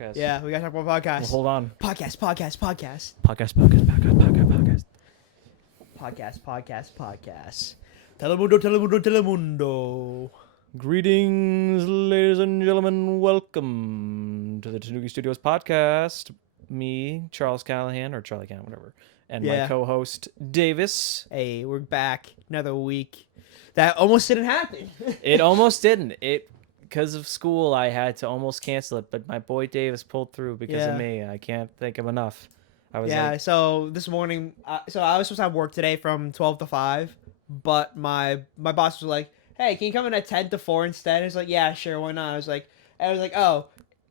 Podcast. Yeah, we gotta talk about Well, podcasts. hold on. Podcast. Telemundo. Greetings, ladies and gentlemen. Welcome to the Tanooki Studios podcast. Me, Charles Callahan, or Charlie Callahan, whatever, and my Yeah. co-host Davis. Hey, we're back. Another week. That almost didn't happen. It almost didn't. Because of school, I had to almost cancel it, but my boy Davis pulled through because of Yeah. me. I can't thank him enough. I was Yeah, like, so this morning, so I was supposed to have work today from 12 to 5, but my boss was like, hey, can you come in at 10 to 4 instead? I was like, yeah, sure, why not? I was like, oh,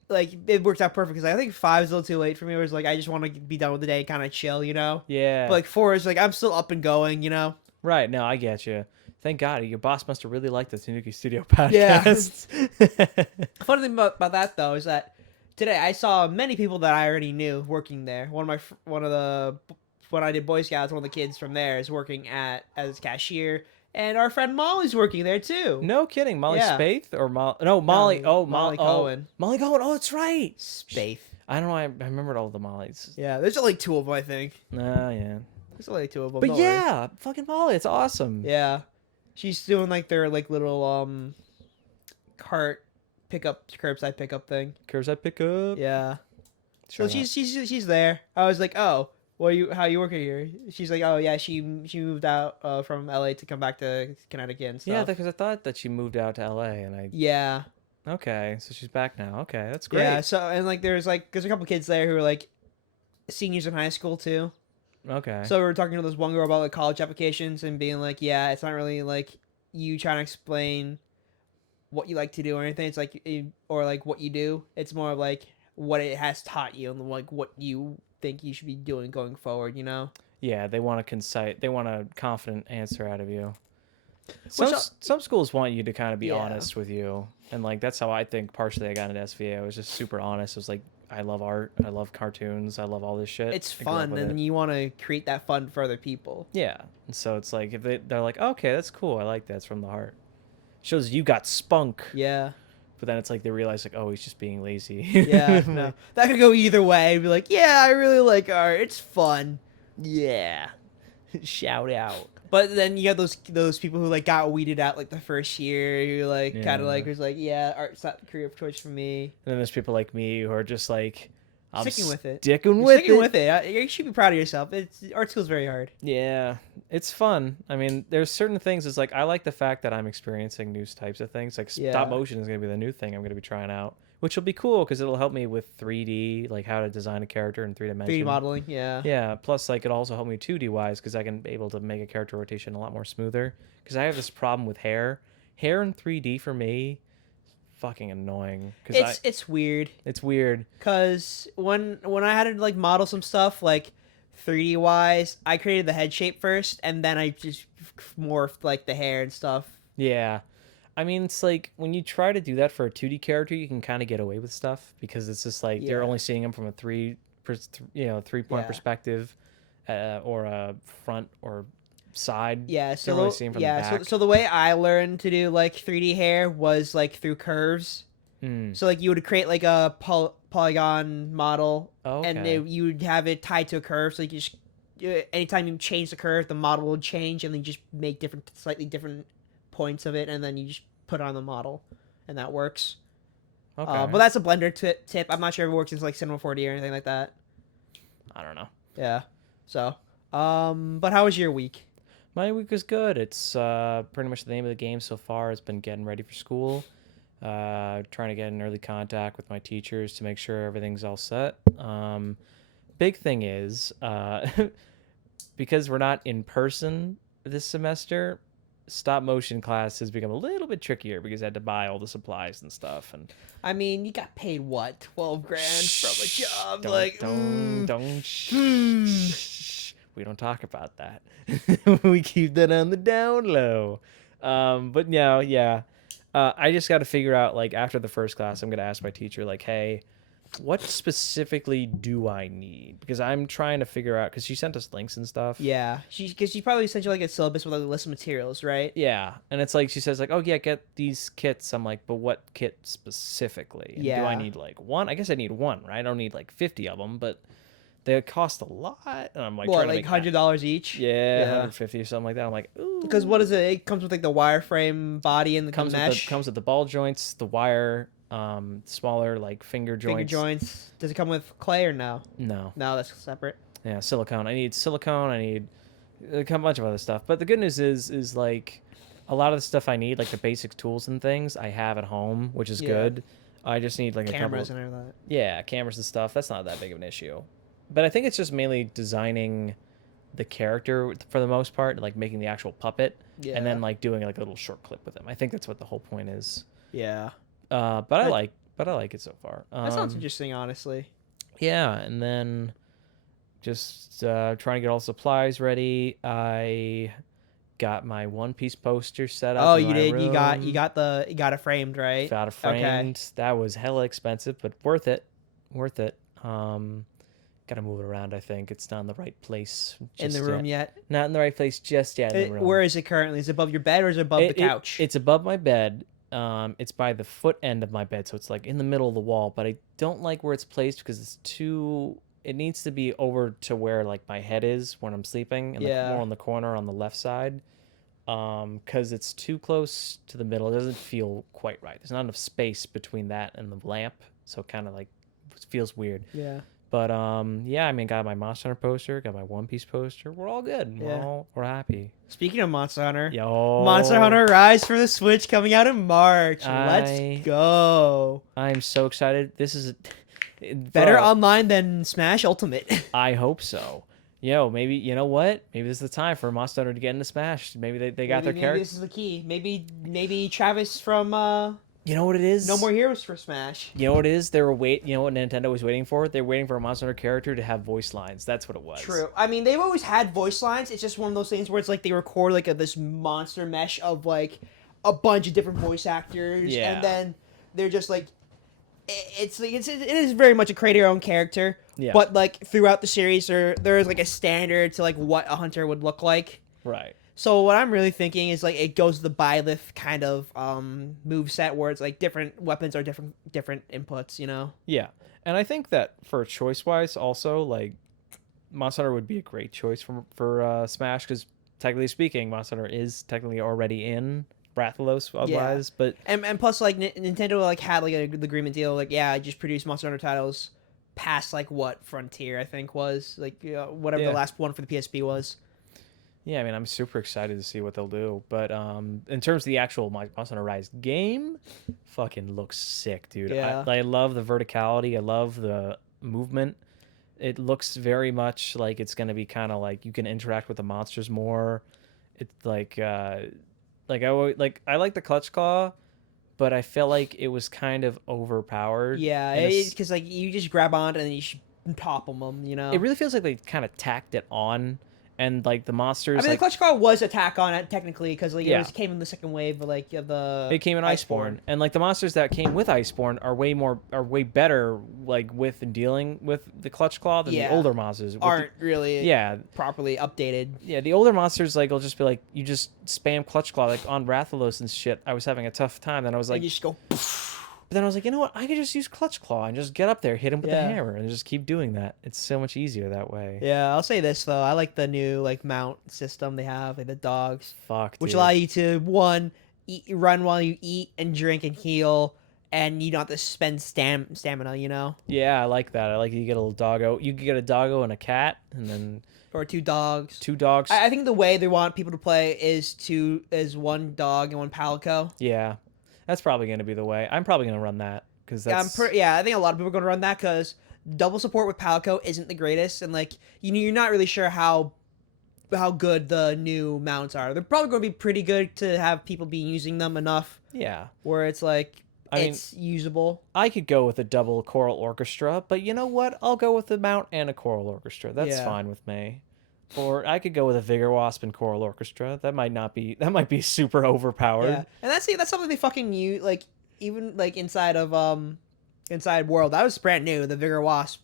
like, it worked out perfect, because I think 5 is a little too late for me. It was like, I just want to be done with the day, kind of chill, you know? yeah, But like 4 is like, I'm still up and going, you know? right. No, I get you. Thank God, your boss must have really liked the Tanooki Studio Yeah. podcast. Funny thing about that, though, is that today I saw many people that I already knew working there. When I did Boy Scouts, one of the kids from there is working as cashier, and our friend Molly's working there too. No kidding, Molly Yeah. Spaeth or Molly? Oh, Molly Oh, Cohen. Molly Cohen. Oh, that's right. Spaeth. I don't know. I remembered all the Mollys. Yeah, there's only 2 of them, I think. Yeah. There's only 2 of them. But don't worry. yeah, fucking Molly. It's awesome. Yeah, she's doing like their like little cart curbside pickup thing. Curbside pickup. Yeah. Sure So she's there. I was like, oh, how you working here? She's like, oh yeah, she moved out from LA to come back to Connecticut and stuff. Yeah, because I thought that she moved out to LA, and I. Yeah. Okay, so she's back now. Okay, that's great. Yeah. So and like there's a couple kids there who are like seniors in high school too. Okay. So we were talking to this one girl about like college applications and being like, yeah, it's not really like you trying to explain what you like to do or anything. It's like or like what you do. It's more of like what it has taught you and like what you think you should be doing going forward. You know. Yeah, they want a confident answer out of you. Which Some schools want you to kind of be Yeah. honest with you, and like that's how I think partially I got into SVA. I was just super honest. It was like, I love art, I love cartoons, I love all this shit. It's I grew up fun, with and it. you want to create that fun for other people. Yeah, and so it's like if they're like, okay, that's cool, I like that, it's from the heart. Shows you got spunk. Yeah. But then it's like they realize like, oh, he's just being lazy. Yeah. No, that could go either way. Be like, yeah, I really like art. It's fun. Yeah. Shout out. But then you have those people who like got weeded out like the first year. Who like kind Yeah. of like was like, yeah, art's not the career of choice for me. And then there's people like me who are just like, I'm Sticking with it. Sticking You're with sticking it. with it. You should be proud of yourself. Art school's very hard. Yeah, it's fun. I mean, there's certain things. It's like I like the fact that I'm experiencing new types of things. Like Yeah. stop motion is going to be the new thing I'm going to be trying out, which will be cool because it'll help me with 3D, like how to design a character in 3 dimensions. 3D modeling. Yeah. Yeah. Plus, like it'll also help me 2D wise because I can be able to make a character rotation a lot more smoother. Because I have this problem with hair. Hair in 3D for me, fucking annoying. Because It's weird. it's weird. Cause when I had to like model some stuff like 3D wise, I created the head shape first, and then I just morphed like the hair and stuff. Yeah. I mean, it's like when you try to do that for a 2D character, you can kind of get away with stuff because it's just like they're Yeah. only seeing them from a 3-point Yeah. perspective, or a front or side. Yeah, They're so only seeing from the back. so the way I learned to do like 3D hair was like through curves. Hmm. So like you would create like a polygon model, and Okay. you would have it tied to a curve. So you just anytime you change the curve, the model would change, and then you just make slightly different points of it, and then you just put it on the model, and that works. Okay. But that's a Blender tip. I'm not sure if it works in like Cinema 4D or anything like that. I don't know. Yeah. So, but how was your week? My week was good. It's pretty much the name of the game so far. It's been getting ready for school. Trying to get in early contact with my teachers to make sure everything's all set. Big thing is, because we're not in person this semester, stop motion class has become a little bit trickier because I had to buy all the supplies and stuff. And I mean, you got paid what, 12 grand from a job? don't, Like, don't. We don't talk about that. We keep that on the down low. But yeah. I just got to figure out, like, after the first class, I'm gonna ask my teacher, like, hey, what specifically do I need? Because I'm trying to figure out, because she sent us links and stuff. Yeah, because she probably sent you like a syllabus with like a list of materials, right? Yeah, and it's like she says like, oh yeah, get these kits. I'm like, but what kit specifically? And do I Yeah. need like one? I guess I need one, right? I don't need like 50 of them, but they cost a lot, and I'm like Well, trying to like make $100 each. yeah, Yeah. 150 or something like that. I'm like, ooh, Because what is it? It comes with like the wireframe body and the mesh. comes with the ball joints, the wire, smaller like finger Finger joints. joints. Does it come with clay or no? No, No, that's separate. yeah, silicone. I need silicone. I need a bunch of other stuff. But the good news is like a lot of the stuff I need, like the basic tools and things, I have at home, which is Yeah. good. I just need like Cameras a couple. and everything. Yeah, cameras and stuff. That's not that big of an issue. But I think it's just mainly designing the character for the most part, like making the actual puppet, Yeah. and then like doing like a little short clip with him. I think that's what the whole point is. Yeah. But I like it so far. That sounds interesting, honestly. Yeah, and then just trying to get all the supplies ready. I got my One Piece poster set up. Oh, in you my did. room. You got it framed, right? Got it framed. That was hella expensive, but worth it. Worth it. Gotta move it around. I think it's not in the right place In the room yet? Not in the right place just yet. In the room. Where is it currently? Is it above your bed or is it above the couch? It's above my bed. It's by the foot end of my bed, so it's like in the middle of the wall. But I don't like where it's placed because it's too. It needs to be over to where like my head is when I'm sleeping, and Yeah. more on the corner on the left side. Because it's too close to the middle. It doesn't feel quite right. There's not enough space between that and the lamp, so it kind of like feels weird. Yeah. But yeah, I mean, got my Monster Hunter poster, got my One Piece poster. We're all good. Yeah. We're happy. Speaking of Monster Hunter, Yo, Monster Hunter Rise for the Switch coming out in March. I- Let's go. I'm so excited. This is Better bro, online than Smash Ultimate. I hope so. Yo, maybe you know what? Maybe this is the time for Monster Hunter to get into Smash. Maybe they got their Maybe character. this is the key. Maybe Travis from You know what it is? No More Heroes for Smash. You know what it is? They were You know what Nintendo was waiting for? They're waiting for a Monster Hunter character to have voice lines. That's what it was. True. I mean, they've always had voice lines. It's just one of those things where it's like they record like this monster mesh of like a bunch of different voice actors, Yeah. and then they're just like, it is very much a create your own character. Yeah. But like throughout the series, there is like a standard to like what a hunter would look like. Right. So what I'm really thinking is like it goes to the Byleth kind of move set where it's like different weapons are different inputs, you know? Yeah, and I think that for choice wise, also like Monster Hunter would be a great choice for Smash because technically speaking, Monster Hunter is technically already in Rathalos otherwise, but And plus like Nintendo like had like an agreement deal like yeah, I just produced Monster Hunter titles past like what Frontier I think was like whatever Yeah. the last one for the PSP was. yeah, I mean I'm super excited to see what they'll do. But in terms of the actual Monster Hunter Rise game, fucking looks sick, dude. Yeah. I love the verticality. I love the movement. It looks very much like it's gonna be kind of like you can interact with the monsters more. It's like I like the Clutch Claw, but I felt like it was kind of overpowered. Yeah, in a s- because like you just grab on and then you should topple them, you know. it really feels like they kind of tacked it on, and like the monsters. I mean, like, the Clutch Claw was attack on it technically because like Yeah. it came in the second wave of like of the. it came in Iceborne, and like the monsters that came with Iceborne are way better like with dealing with the Clutch Claw than Yeah. the older monsters. With Aren't really yeah, properly updated. yeah. The older monsters like will just be like you just spam Clutch Claw like on Rathalos and shit. I was having a tough time, and I was Like like, you just go. but then I was like, you know what? I could just use Clutch Claw and just get up there, hit him with the Yeah. hammer, and just keep doing that. It's so much easier that way. Yeah, I'll say this though. I like the new like mount system they have, like the dogs, Fuck, which dude. allow you to run while you eat and drink and heal, and you don't have to spend stamina, you know, Yeah, I like that. I like you get a little doggo. You could get a doggo and a cat, and then or two dogs. two dogs. I think the way they want people to play is one dog and one palico. Yeah, that's probably going to be the way. I'm probably going to run that because Yeah, that's I think a lot of people are going to run that because double support with Palico isn't the greatest, and like you're not really sure how good the new mounts are. They're probably going to be pretty good to have people be using them enough yeah. where it's like I mean, it's usable. I could go with a double choral orchestra, but you know what? I'll go with the mount and a choral orchestra. That's Yeah. fine with me. Or I could go with a Vigor Wasp and choral orchestra. That might be super overpowered. Yeah, and that's something they fucking use like even like inside of inside world. That was brand new. The Vigor Wasp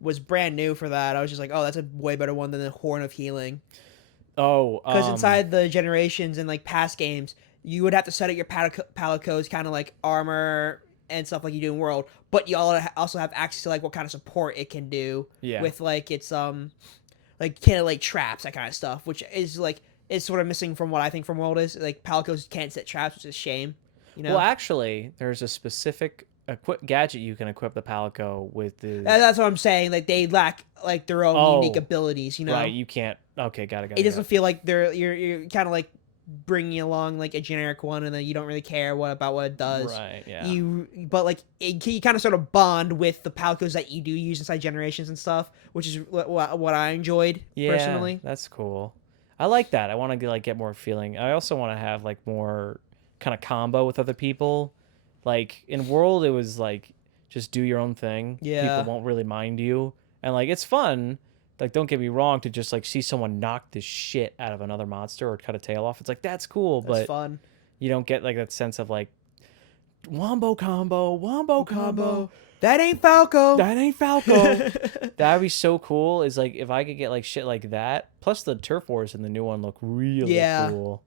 was brand new for that. I was just like, oh, that's a way better one than the Horn of Healing. Oh, Because inside the Generations and like past games, you would have to set up your palicos kind of like armor and stuff like you do in World, but you also have access to like what kind of support it can do yeah. with like its like kind of like traps, that kind of stuff, which is like is sort of missing from what I think from World is like palicos can't set traps, which is a shame. You know. Well, actually, there's a specific gadget you can equip the palico with. That's what I'm saying. Like they lack like their own unique abilities. You know. Right. You can't. Okay. Got it. It doesn't feel like you're kind of like bringing along like a generic one, and then you don't really care about what it does. Right. Yeah. But like you kind of sort of bond with the palicos that you do use inside Generations and stuff, which is what I enjoyed personally. That's cool. I like that. I want to like get more feeling. I also want to have like more kind of combo with other people. Like in World, it was like just do your own thing. Yeah. People won't really mind you, and like it's fun. Like don't get me wrong, to just like see someone knock the shit out of another monster or cut a tail off. It's like that's cool, That's but fun. you don't get like that sense of like wombo combo. That ain't Falco. That ain't Falco. That'd be so cool. Is like if I could get like shit like that. Plus the turf wars in the new one look really cool.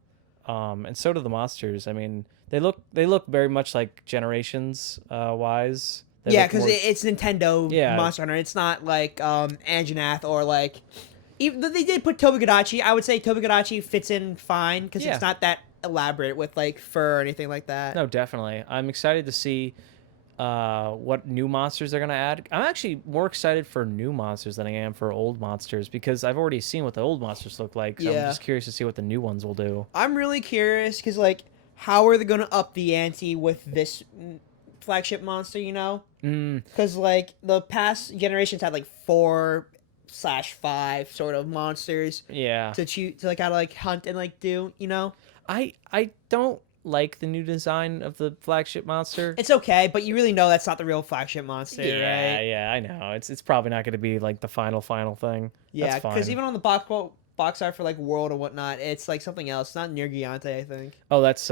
And so do the monsters. I mean, they look very much like Generations wise. Yeah, because it's Nintendo Monster Hunter. It's not like Anjanath or like even though they did put Tomodachi. I would say Tomodachi fits in fine because it's not that elaborate with like fur or anything like that. No, definitely. I'm excited to see what new monsters they're gonna add. I'm actually more excited for new monsters than I am for old monsters because I've already seen what the old monsters look like. So I'm just curious to see what the new ones will do. I'm really curious because like how are they gonna up the ante with this flagship monster? You know, because like the past generations had like 4/5 sort of monsters. Yeah. To choose to like how to like hunt and like do. You know. I don't like the new design of the flagship monster. It's okay, but you really know that's not the real flagship monster, yeah, right? Yeah, I know. It's probably not going to be like the final thing. Yeah, because even on the box art for like World and whatnot, it's like something else. It's not Nergiante, I think. Oh, that's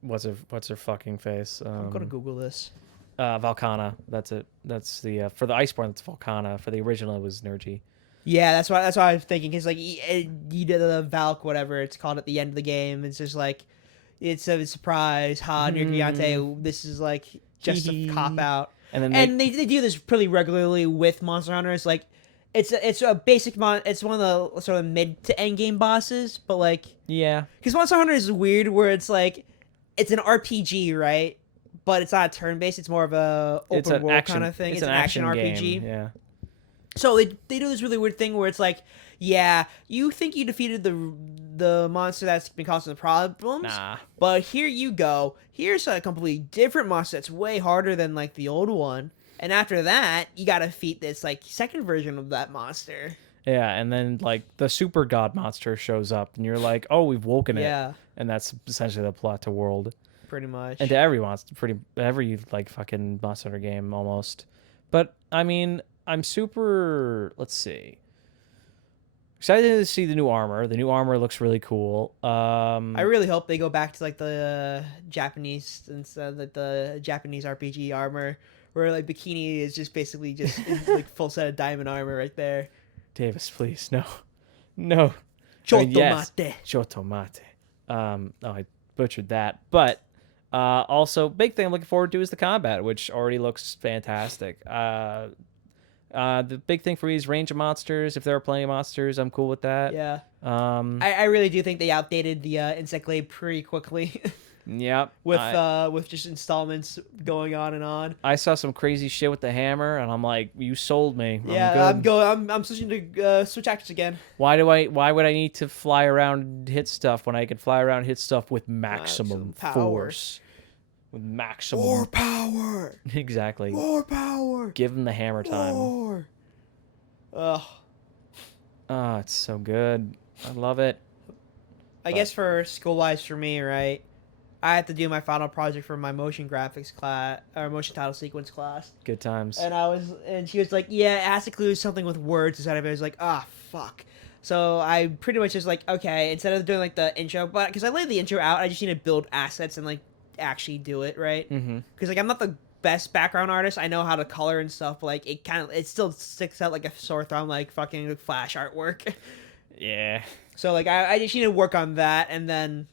what's her fucking face? I'm gonna Google this. Valkana. That's it. That's the for the Iceborne. It's Valkana. For the original, it was Nergi. Yeah, that's what I was thinking. Cause like you did the Valk, whatever it's called at the end of the game. It's just like it's a surprise. Nergiante. This is like just a cop out. And then they do this pretty regularly with Monster Hunters. Like it's a basic it's one of the sort of mid to end game bosses, but like because Monster Hunter is weird where it's like it's an RPG, right? But it's not a turn based. It's more of a open world kind of thing. It's an action RPG. Game. Yeah. So they do this really weird thing where it's like, yeah, you think you defeated the monster that's been causing the problems, but here you go. Here's a completely different monster that's way harder than like the old one. And after that, you gotta defeat this like second version of that monster. Yeah, and then like the super god monster shows up, and you're like, oh, we've woken it. Yeah, and that's essentially the plot to World. Pretty much. And to every monster, every like fucking Monster Hunter game almost. But I mean, I'm super. Let's see. Excited to see the new armor. The new armor looks really cool. I really hope they go back to like the Japanese instead, like the Japanese RPG armor, where like bikini is just basically just like full set of diamond armor right there. Davis, please, no. Chotomate. Chotomate. I butchered that, but also big thing I'm looking forward to is the combat, which already looks fantastic. The big thing for me is range of monsters. If there are plenty of monsters, I'm cool with that. Yeah. I really do think they outdated the Insect Glade pretty quickly. Yep. With just installments going on and on. I saw some crazy shit with the hammer, and I'm like, you sold me. Yeah, I'm switching to switch actors again. Why would I need to fly around and hit stuff when I can fly around and hit stuff with maximum force? With maximum more power. Exactly. More power. Give them the hammer time. More. Ugh. Oh, it's so good. I love it. I guess for school-wise for me, right? I had to do my final project for my motion graphics class or motion title sequence class. Good times. And she was like, "Yeah, it has to include something with words instead of it." I was like, "Ah, fuck." So I pretty much just like, okay, instead of doing like the intro, but because I laid the intro out, I just need to build assets and like actually do it, right? Mm-hmm. Because like I'm not the best background artist. I know how to color and stuff, but like it still sticks out like a sore thumb, like fucking like, Flash artwork. Yeah. So like I just need to work on that, and then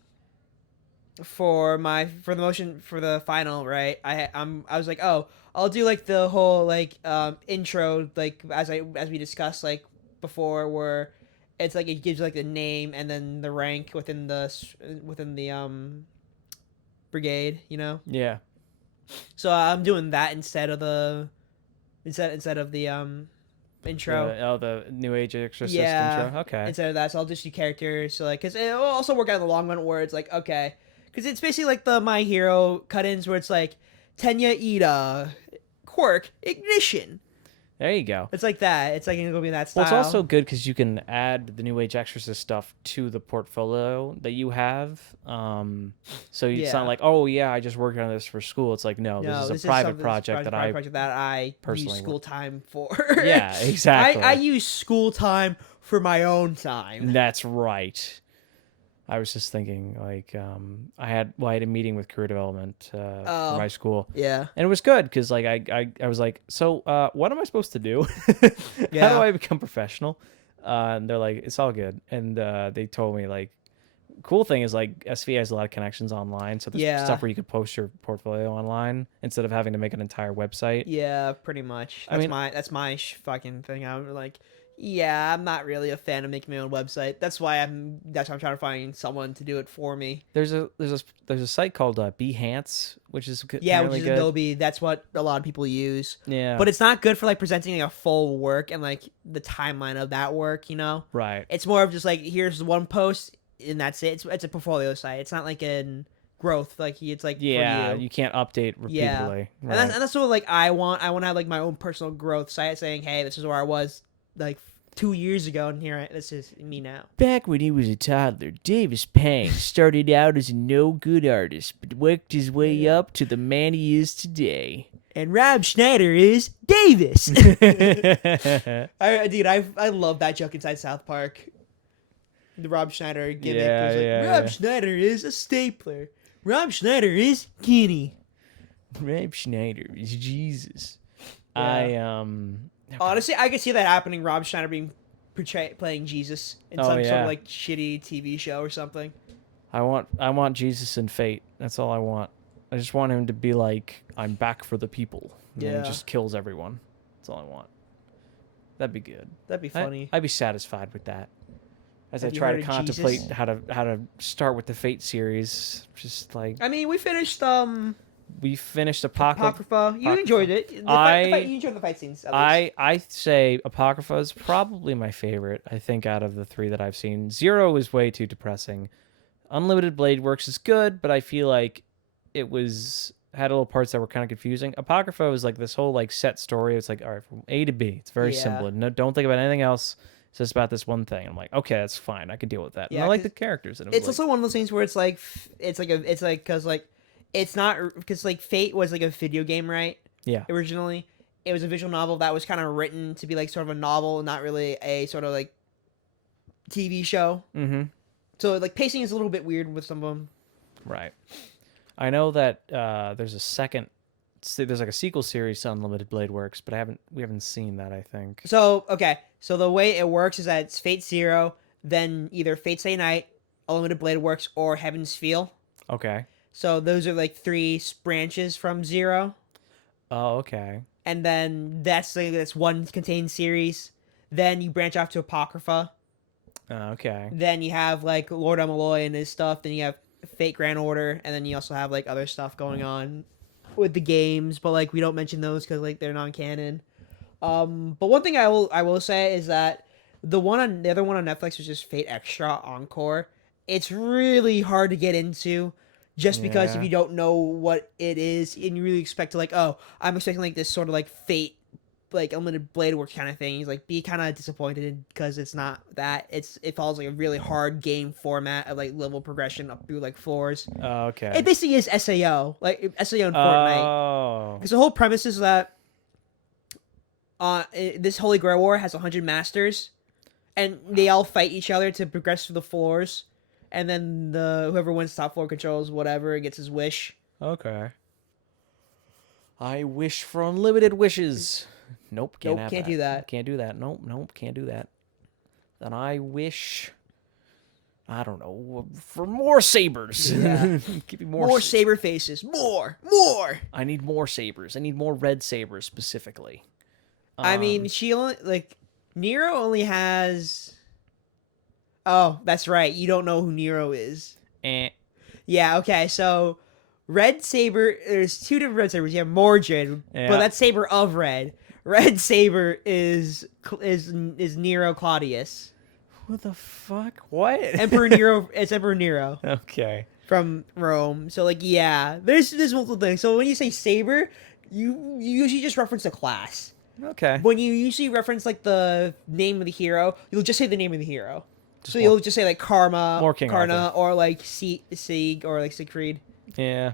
for the motion for the final, right? I was like, oh, I'll do like the whole like intro, like as we discussed like before, where it's like it gives like the name and then the rank within the brigade, you know. Yeah. So I'm doing that instead of the intro. The New Age Exorcist Yeah, intro. Okay. instead of that, so I'll just do characters. So like, cause it'll also work out in the long run where it's like, okay, cause it's basically like the My Hero cut-ins where it's like Tenya Ida, quirk, ignition. There you go. It's like that. It's like gonna be that style. Well, it's also good because you can add the New Age Exorcist stuff to the portfolio that you have. So it's not like, oh yeah, I just worked on this for school. It's like, no, this is a private project that I personally use school work. time for. Yeah, exactly. I use school time for my own time. That's right. I was just thinking, like, I had a meeting with career development for my school, Yeah. and it was good because, like, I was like, so, what am I supposed to do? Yeah. How do I become professional? And they're like, it's all good, and they told me like, cool thing is like SV has a lot of connections online, so there's stuff where you could post your portfolio online instead of having to make an entire website. Yeah, pretty much. That's my fucking thing. I'm like, yeah, I'm not really a fan of making my own website. That's why I'm trying to find someone to do it for me. There's a site called Behance, which is Yeah, apparently which is good. Adobe. That's what a lot of people use. Yeah, But it's not good for like presenting like a full work and like the timeline of that work, you know? right. It's more of just like here's one post and that's it. It's a portfolio site. It's not like in growth. Like it's like Yeah, for you. you can't update repeatedly. Yeah. Right. And that's what like I want. I want to have like my own personal growth site saying, hey, this is where I was like 2 years ago, and this is me now. Back when he was a toddler, Davis Pang started out as a no-good artist, but worked his way up to the man he is today. And Rob Schneider is Davis. Dude, I love that joke inside South Park. The Rob Schneider gimmick. Rob Schneider is a stapler. Rob Schneider is Kenny. Rob Schneider is Jesus. Yeah. Honestly, I could see that happening. Rob Schneider being playing Jesus in some sort of like shitty TV show or something. I want Jesus in Fate. That's all I want. I just want him to be like, I'm back for the people. And then he just kills everyone. That's all I want. That'd be good. That'd be funny. I'd be satisfied with that. As Have I you try heard to of contemplate Jesus? how to start with the Fate series, just like I mean, we finished we finished Apocrypha. Apocrypha. You enjoyed it. You enjoyed the fight scenes. At least. I say Apocrypha is probably my favorite. I think out of the three that I've seen, Zero is way too depressing. Unlimited Blade Works is good, but I feel like it had little parts that were kind of confusing. Apocrypha was like this whole like set story. It's like, all right, from A to B. It's very simple. No, don't think about anything else. It's just about this one thing. I'm like, okay, that's fine. I can deal with that. Yeah, and I like the characters. And it's also one of those things where it's like because like it's not because like Fate was like a video game, right? Yeah. Originally, it was a visual novel that was kind of written to be like sort of a novel, not really a sort of like TV show. Mm-hmm. So like pacing is a little bit weird with some of them. Right. I know that there's like a sequel series to Unlimited Blade Works, but we haven't seen that, I think. So okay, so the way it works is that it's Fate Zero, then either Fate Stay Night, Unlimited Blade Works, or Heaven's Feel. Okay. So those are like three branches from Zero. Oh, okay. And then that's one contained series. Then you branch off to Apocrypha. Okay. Then you have like Lord Amalloy and his stuff. Then you have Fate Grand Order, and then you also have like other stuff going on with the games, but like we don't mention those because like they're non-canon. But one thing I will say is that the other one on Netflix was just Fate Extra Encore. It's really hard to get into. Just because if you don't know what it is and you really expect to like, oh, I'm expecting like this sort of like Fate, like Unlimited Blade Works kind of thing, like be kind of disappointed because it's not that. It follows like a really hard game format of like level progression up through like floors. Okay. It basically is SAO, like SAO in Fortnite. Oh. Because the whole premise is that this Holy Grail War has 100 masters, and they all fight each other to progress through the floors. And then whoever wins top floor controls whatever gets his wish. Okay. I wish for unlimited wishes. Nope, can't Nope, have can't that. do that. Can't do that. Nope, can't do that. Then I wish, I don't know, for more sabers. Yeah. Give me More saber faces. More. I need more sabers. I need more red sabers specifically. I mean, she only Nero only has. Oh, that's right. You don't know who Nero is. eh, Yeah. Okay. So, Red Saber. There's two different Red Sabers. You have Mordred, but yeah. that's Saber of Red. Red Saber is Nero Claudius. Who the fuck? What? Emperor Nero. It's Emperor Nero Okay. from Rome. So like, yeah, there's multiple things. So when you say Saber, you usually just reference a class. Okay. When you usually reference like the name of the hero, you'll just say the name of the hero. Just So more- you'll just say like Karma, more King Karna, Arthur. or like Sieg, or like Siegfried. Yeah.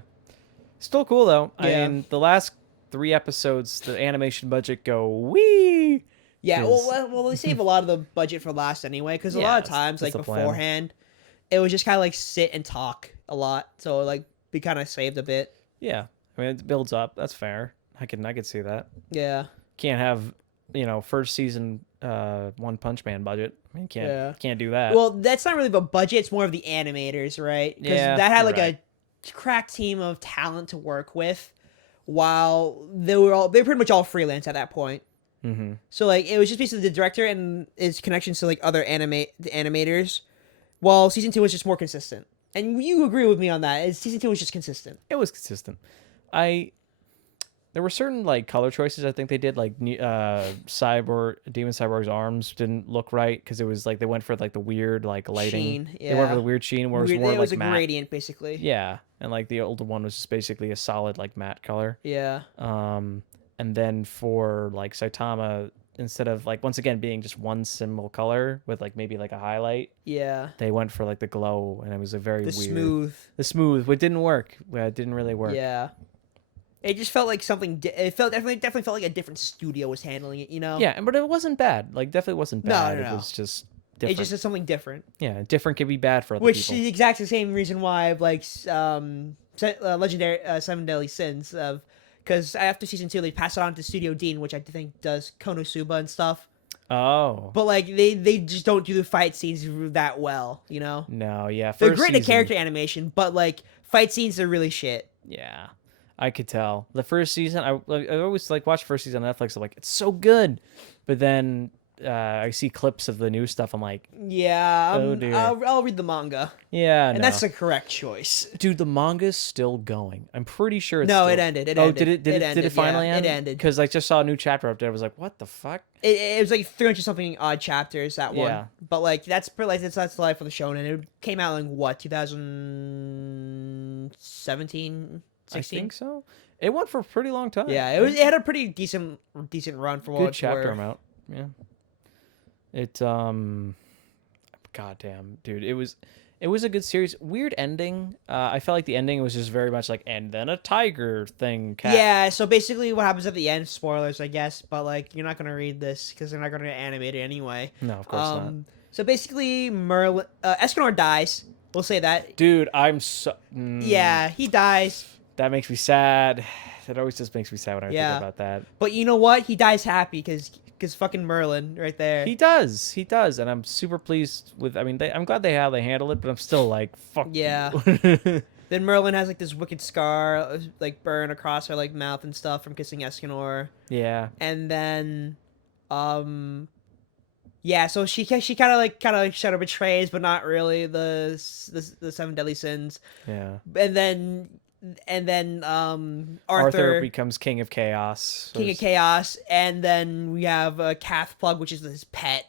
Still cool though. Yeah. I mean, the last 3 episodes, the animation budget go wee. Yeah, Is- well, they save a lot of the budget for last anyway, because a Yeah, lot of that's- times, like that's the plan. beforehand, it was just kind of like sit and talk a lot, so like we kind of saved a bit. Yeah. I mean, it builds up. That's fair. I can see that. Yeah, Can't have, first season One Punch Man budget. I mean, can't do that. well, that's not really the budget; it's more of the animators, right? Because Yeah, that had you're like right. a crack team of talent to work with, while they were pretty much all freelance at that point. Mm-hmm. So like it was just basically the director and his connections to like other animators, while season 2 was just more consistent. And you agree with me on that? Season 2 was just consistent. It was consistent. There were certain like color choices I think they did, like Demon Cyborg's arms didn't look right because it was like they went for like the weird like lighting. Sheen, They went for yeah. the weird sheen where it was Weird- more it was like a matte. gradient basically. Yeah, and like the older one was just basically a solid like matte color. Yeah. And then for like Saitama, instead of like once again being just one single color with like maybe like a highlight, Yeah. they went for like the glow, and it was a very The weird. smooth. The smooth, but it didn't work. It didn't really work. Yeah. It just felt like something. It felt definitely felt like a different studio was handling it. You know. Yeah, but it wasn't bad. Like definitely wasn't No, bad. no, It no. was just It different. just is something different. Yeah, different can be bad for other Which people. is exactly the same reason why like legendary Seven Deadly Sins of because after season 2 they pass it on to Studio Dean, which I think does Konosuba and stuff. Oh. But like they just don't do the fight scenes that well, you know. No, yeah. They're First great at season, character animation, but like fight scenes are really shit. Yeah, I could tell. The first season, I always like watch first season on Netflix. I'm like, it's so good, but then I see clips of the new stuff. I'm like, Yeah, Oh, dear. I'll read the manga, yeah, and no. that's the correct choice. Dude, the manga's still going. I'm pretty sure it's No, still... it ended. It oh, ended. did it ended, finally yeah, end? It ended. Because I just saw a new chapter up there. I was like, what the fuck? It was like 300 something odd chapters that one. Yeah. But like that's the life of the shonen. It came out in what 2017, I 16. think so. It went for a pretty long time. Yeah, it had a pretty decent run for what Good it's chapter worth. amount. Yeah. It goddamn dude, it was a good series. Weird ending. I felt like the ending was just very much like, and then a tiger thing. Yeah, so basically what happens at the end, spoilers I guess, but like you're not going to read this because they're not going to animate it anyway. No, of course not. So basically Merlin Escanor dies. We'll say that. Dude, I'm so. Yeah, he dies. That makes me sad. That always just makes me sad when I Yeah. think about that. But you know what? He dies happy because fucking Merlin right there. He does, and I'm super pleased with. I mean, I'm glad how they handle it, but I'm still like, fuck. Yeah. you. Then Merlin has like this wicked scar, like burn across her like mouth and stuff from kissing Escanor. Yeah. And then, yeah. So she kind of shadow betrays, but not really the seven deadly sins. Yeah. And then Arthur becomes king of chaos. King of Chaos, and then we have a calf plug, which is his pet.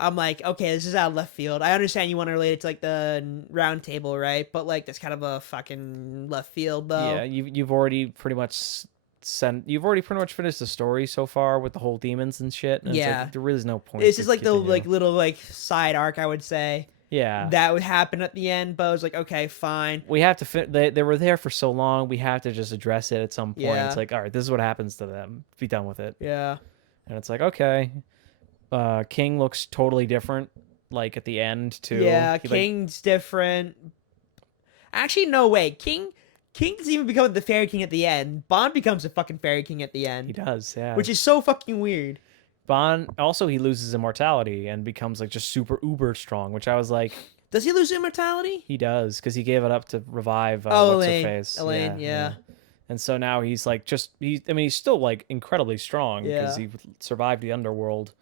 I'm like, okay, this is out of left field. I understand you want to relate it to like the round table, right? But like that's kind of a fucking left field though. Yeah, you've already pretty much finished the story so far with the whole demons and shit. And it's Yeah. like, there really is no point. It's to just like the continue. like little like side arc, I would say, yeah. that would happen at the end. But I was like, okay, fine. We have to they were there for so long. We have to just address it at some point. Yeah. It's like, all right, this is what happens to them. Be done with it. Yeah. And it's like, okay. King looks totally different, like at the end too. Yeah, He, King's different. Actually, no way. King King doesn't even become the Fairy King at the end. Bond becomes a fucking Fairy King at the He end, does, yeah. which is so fucking weird. Bond also he loses immortality and becomes like just super uber strong, which I was like, Does he lose immortality? he does because he gave it up to revive Oh, what's her Elaine. face. Elaine, yeah. And so now he's like I mean he's still like incredibly strong because Yeah. he survived the underworld,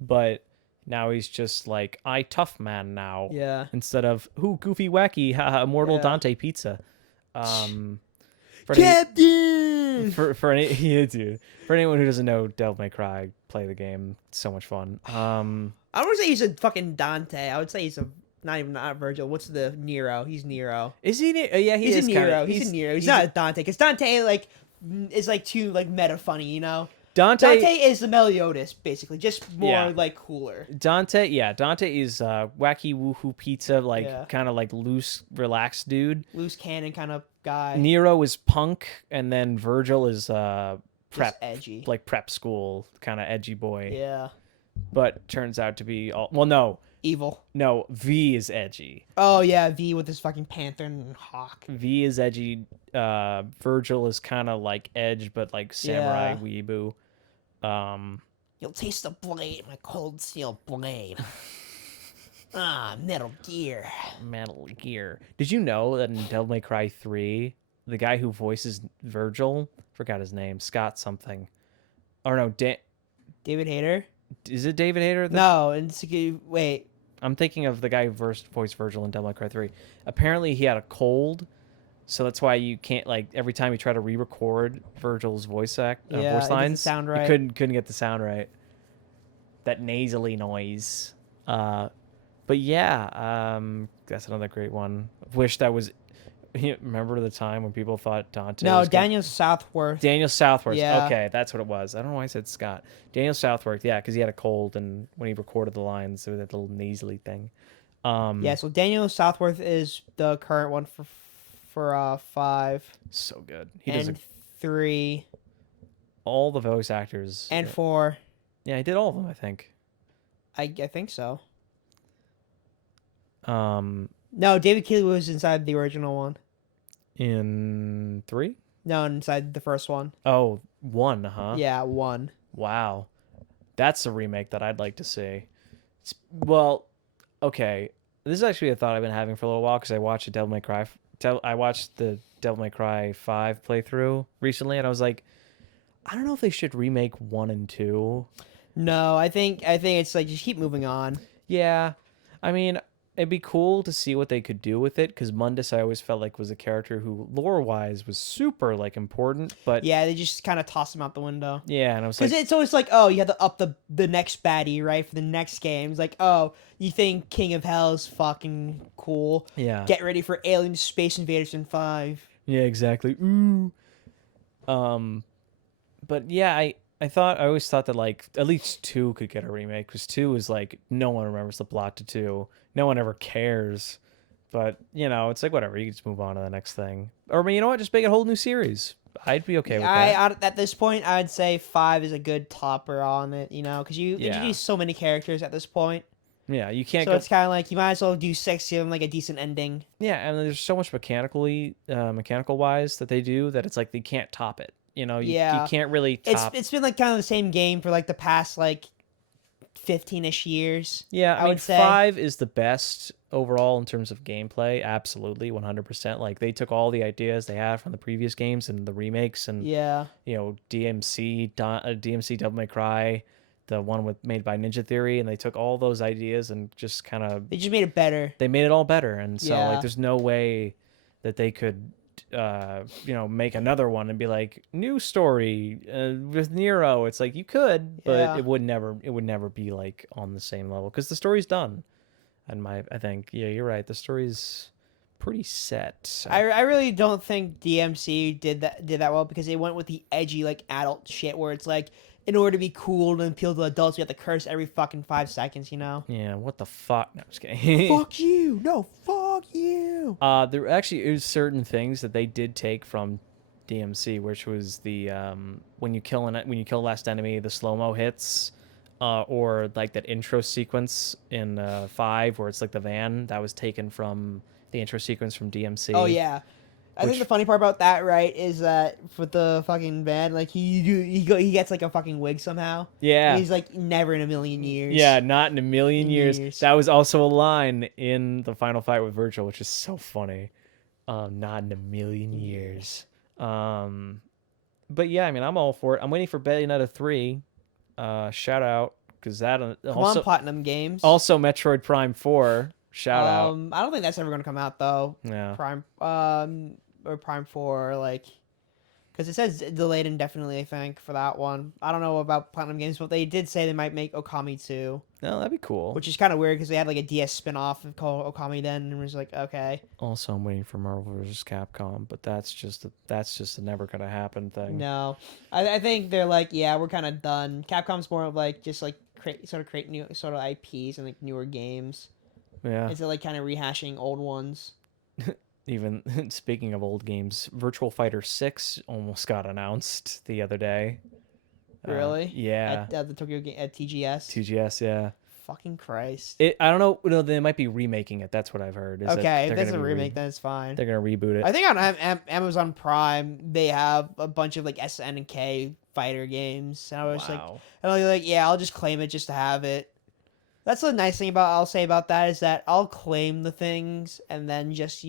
but now he's just like I tough man now Yeah. instead of who goofy wacky haha immortal Yeah. Dante pizza. For any, Captain! for any yeah, dude. For anyone who doesn't know Devil May Cry, play the game. It's so much fun. I would say he's a fucking Dante. I would say he's a not Virgil. What's the Nero? He's Nero. Is he? Yeah, He's is a Nero. kinda, He's a Nero. He's not a Dante. Because Dante like is like too like meta funny, you know. Dante is the Meliodas, basically, just more Yeah. like cooler. Dante is wacky woohoo pizza, like Yeah. kind of like loose, relaxed dude. Loose cannon kind of guy. Nero is punk, and then Virgil is Just prep, edgy. like prep school kind of edgy boy. Yeah. But turns out to be all well. Evil. No, V is edgy. Oh yeah, V with his fucking panther and hawk. V is edgy. Virgil is kind of like edge, but like samurai weeaboo. You'll taste the blade, my cold steel blade. Metal Gear. Metal Gear. Did you know that in Devil May Cry 3, the guy who voices Virgil, forgot his name, Scott something. Or no, David Hayter? is it David Hayter? No, wait. I'm thinking of the guy who voiced Virgil in Devil May Cry 3. Apparently he had a cold, so that's why you can't, like, every time you try to re-record Virgil's voice Yeah, voice it doesn't lines, sound right. you couldn't get the sound right. That nasally noise. But yeah, that's another great one. Wish that was. Remember the time when people thought Dante? No, was Daniel Southworth. Daniel Southworth. Yeah. Okay, that's what it was. I don't know why I said Scott. Daniel Southworth. Yeah, because he had a cold, and when he recorded the lines, there was that little nasally thing. Yeah, so Daniel Southworth is the current one for 5. So good. He does 3 all the voice actors. and 4. Yeah, he did all of them. I think. I think so. Um, No, David Keeley was inside the original one. in 3. No, inside the first one. Oh, 1, huh? Yeah, 1. Wow. That's a remake that I'd like to see. Well, okay. This is actually a thought I've been having for a little while because I watched I watched the Devil May Cry 5 playthrough recently, and I was like, I don't know if they should remake 1 and 2. No, I think it's like just keep moving on. Yeah. I mean, it'd be cool to see what they could do with it because Mundus I always felt like was a character who lore-wise was super like important, but Yeah, they just kind of toss him out the window. yeah, and I was Because like, it's always like, oh, you have to up the next baddie, right, for the next game. It's like, oh, you think King of Hell is fucking cool. yeah. Get ready for Alien Space Invaders in 5. Yeah, exactly. Ooh. But yeah, I always thought that like at least 2 could get a remake because 2 is like no one remembers the plot to 2. No one ever cares. But you know, it's like whatever. You can just move on to the next thing. Or I mean, you know what? Just make a whole new series. I'd be okay with that. At this point, I'd say 5 is a good topper on it, you know, because you introduce so many characters at this point. Yeah, you can't. So it's kind of like you might as well do 6, give them like a decent ending. Yeah, and there's so much mechanical wise that they do that it's like they can't top it. You know, you can't really top. It's been like kind of the same game for like the past like 15-ish years. Yeah, I mean, would say 5 is the best overall in terms of gameplay. Absolutely, 100%. Like they took all the ideas they had from the previous games and the remakes, and Yeah. you know, DMC Devil May Cry, the one made by Ninja Theory, and they took all those ideas and just kind of They just made it better. they made it all better. And so Yeah. like, there's no way that they could make another one and be like new story with Nero. It's like you could, but Yeah. it would never be like on the same level because the story's done. And I think you're right. The story's pretty set. I really don't think DMC did that well because they went with the edgy like adult shit where it's like in order to be cool and appeal to adults you have to curse every fucking 5 seconds, you know? Yeah, what the fuck? No, I'm just kidding. Fuck you! No, fuck you! There actually is certain things that they did take from DMC, which was the when you kill last enemy, the slow mo hits, or like that intro sequence in 5 where it's like the van that was taken from the intro sequence from DMC. Oh yeah. I think the funny part about that, right, is that with the fucking band, like he gets like a fucking wig somehow. And Yeah. he's like never in a million years. Yeah, not in a million years. Years. That was also a line in the final fight with Virgil, which is so funny. Not in a million years. Um, but yeah, I mean, I'm all for it. I'm waiting for Bayonetta 3. Shout out because that Come on, Platinum Games. also Metroid Prime 4. Shout out. I don't think that's ever gonna come out though. Yeah. Prime or Prime 4, like, because it says delayed indefinitely, I think, for that one. I don't know about Platinum Games, but they did say they might make Okami 2, No, that'd be cool. which is kind of weird because they had like a DS spin-off called Okami then, and it was like, okay. Also, I'm waiting for Marvel vs. Capcom, but that's just a never gonna happen thing. No, I think they're like, yeah, we're kind of done. Capcom's more of like just like create new sort of IPs and like newer games. Yeah. Instead of like kind of rehashing old ones. Even speaking of old games, Virtual Fighter 6 almost got announced the other day. Really? Yeah. At the Tokyo game at TGS. TGS, yeah. Fucking Christ. I don't know. No, they might be remaking it. That's what I've heard. Okay, if that's a remake, then it's fine. They're gonna reboot it. I think on Amazon Prime they have a bunch of like SNK fighter games, and I was like, Wow. and I was like, yeah, I'll just claim it just to have it. That's the nice thing I'll say about that is that I'll claim the things and then just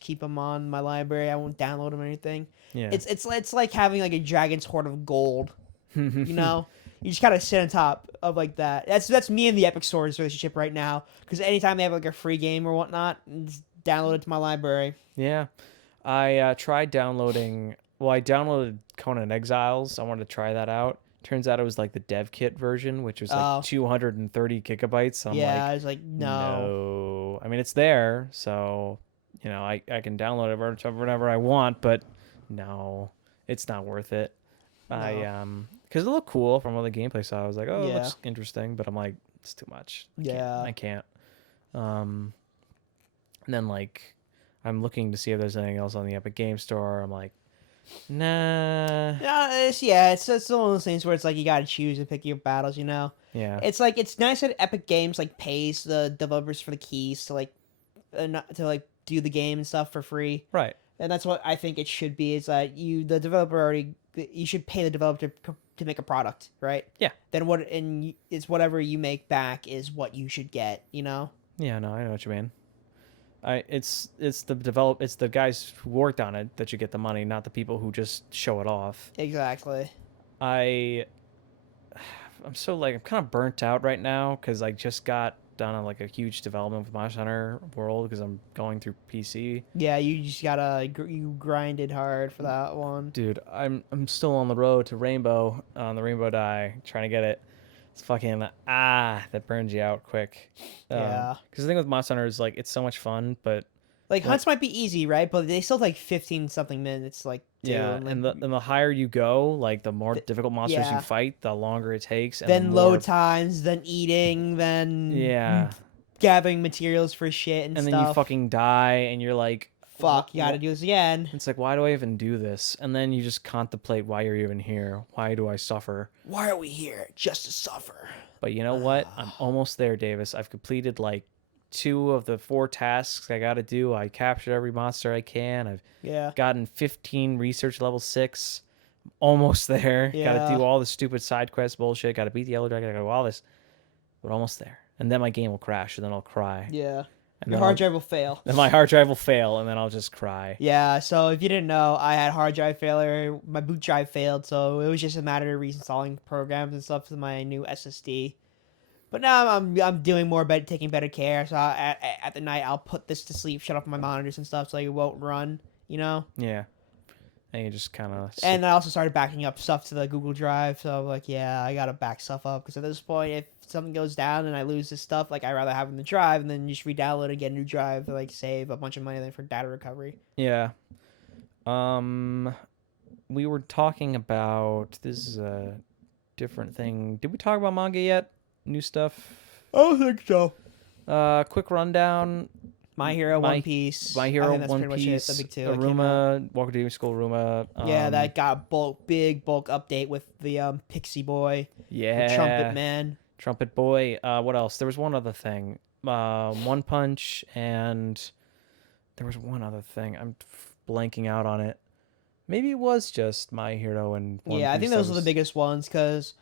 keep them on my library. I won't download them or anything. Yeah. It's like having like a Dragon's Hoard of gold. You know, you just gotta sit on top of like that. That's me and the Epic Store's relationship right now. Because anytime they have like a free game or whatnot, just download it to my library. Yeah. I tried downloading. Well, I downloaded Conan Exiles. I wanted to try that out. Turns out it was like the dev kit version, which was like 230 gigabytes. I was like, no. I mean, it's there, so I can download it whenever I want, but no, it's not worth it. No. Because it looked cool from all the gameplay saw. I was like, oh, it Yeah. looks interesting, but I'm like, it's too much. I can't. And then like, I'm looking to see if there's anything else on the Epic Game Store. I'm like, nah. It's one of those things where it's like you gotta choose and pick your battles. Yeah. It's like it's nice that Epic Games like pays the developers for the keys to like do the game and stuff for free. Right. And that's what I think it should be. Is that the developer you should pay the developer to make a product, right? Yeah. Then it's whatever you make back is what you should get. Yeah. No, I know what you mean. It's the guys who worked on it that you get the money, not the people who just show it off. Exactly. I'm kind of burnt out right now because I just got done on like a huge development with Monster Hunter World because I'm going through PC. Yeah, you just gotta you grinded hard for that one, dude. I'm still on the road to Rainbow on the Rainbow Die trying to get it. It's fucking that burns you out quick. Yeah. Because the thing with Monster Hunter is like it's so much fun, but like hunts might be easy, right? But they still take 15 something minutes, like. Yeah, and the higher you go, like the more difficult monsters you fight, the longer it takes. And then load times, then eating, then gathering materials for shit and stuff. And then you fucking die, and you're like, fuck, you gotta do this again. It's like, why do I even do this? And then you just contemplate why you're even here. Why do I suffer? Why are we here? Just to suffer. But you know what? I'm almost there, Davis. I've completed like 2 of the 4 tasks I gotta do. I captured every monster I can. I've gotten 15 research level 6. I'm almost there. Gotta do all the stupid side quest bullshit. Gotta beat the yellow dragon. Gotta do all this. We're almost there. And then my game will crash, and then I'll cry. Yeah. And your hard drive will fail. Then my hard drive will fail, and then I'll just cry. Yeah, so if you didn't know, I had hard drive failure. My boot drive failed, so it was just a matter of reinstalling programs and stuff to my new SSD. But now I'm doing more taking better care. So at the night I'll put this to sleep, shut off my monitors and stuff, so it won't run. Yeah. And you just kind of. And I also started backing up stuff to the Google Drive. So I'm like, yeah, I gotta back stuff up because at this point, if something goes down and I lose this stuff, like I'd rather have it in the drive and then just re-download and get a new drive to like save a bunch of money then for data recovery. Yeah. We were talking about this is a different thing. Did we talk about manga yet? New stuff? I don't think so. Quick rundown. My Hero, One Piece. My Hero, One Piece. Aruma, Walker Demon School, Aruma. Yeah, that got big bulk update with the Pixie Boy. Yeah. The Trumpet Man. Trumpet Boy. What else? There was one other thing. One Punch, and there was one other thing. I'm blanking out on it. Maybe it was just My Hero and One Yeah, I Piece think that those are the was. biggest ones because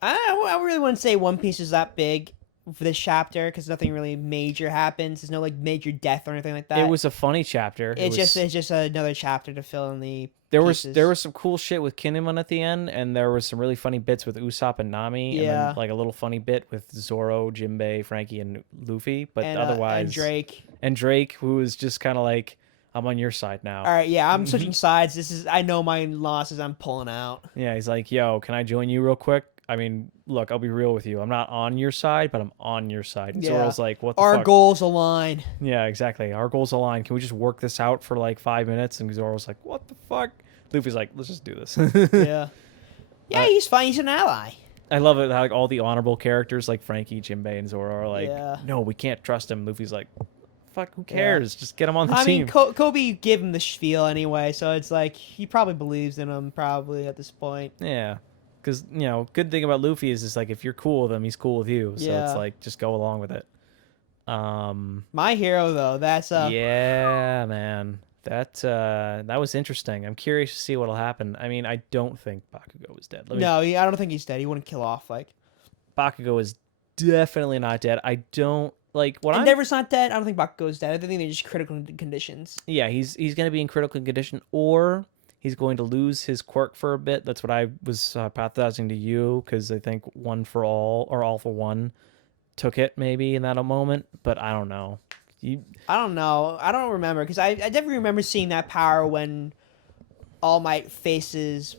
I really wouldn't say One Piece is that big for this chapter because nothing really major happens. There's no like major death or anything like It that. was a funny chapter. It was It's just another chapter to fill in the there pieces. was some cool shit with Kinemon at the end, and there was some really funny bits with Usopp and Nami, and then Yeah, like a little funny bit with Zoro, Jinbei, Frankie, and Luffy. But and otherwise, Drake. and Drake, who was just kind of like, I'm on your side now. All right, yeah, I'm switching sides. This is I know my losses. I'm pulling out. Yeah, he's like, yo, can I join you real quick? I mean, look, I'll be real with you. I'm not on your side, but I'm on your side. And Yeah, Zoro's like, what the our fuck? goals align. Yeah, exactly. Our goals align. Can we just work this out for like 5 minutes? And Zoro's like, what the fuck? Luffy's like, let's just do this. Yeah, yeah, uh, he's fine. He's an ally. I love it how like all the honorable characters like Frankie, Jinbei, and Zoro are like, Yeah. no, we can't trust him. Luffy's like, fuck, who Yeah. cares? Just get him on the I mean, team. Kobe gave him the spiel anyway, so it's like he probably believes in him. Probably at this point. Yeah. Because, good thing about Luffy is just like if you're cool with him, he's cool with you. So it's Yeah. like just go along with it. My hero though, that's Yeah, man. That was interesting. I'm curious to see what'll happen. I mean, I don't think Bakugo is dead. no, I don't think he's dead. He wouldn't kill off like. Bakugo is definitely not dead. I don't like what I'm. Endeavor's not dead. I don't think Bakugo's dead. I think they're just critical conditions. Yeah, he's going to be in critical condition, or he's going to lose his quirk for a bit. That's what I was pathizing to you, because I think One for All or All for One took it maybe in that moment, but I don't know. I don't know. I don't remember because I definitely remember seeing that power when All Might faces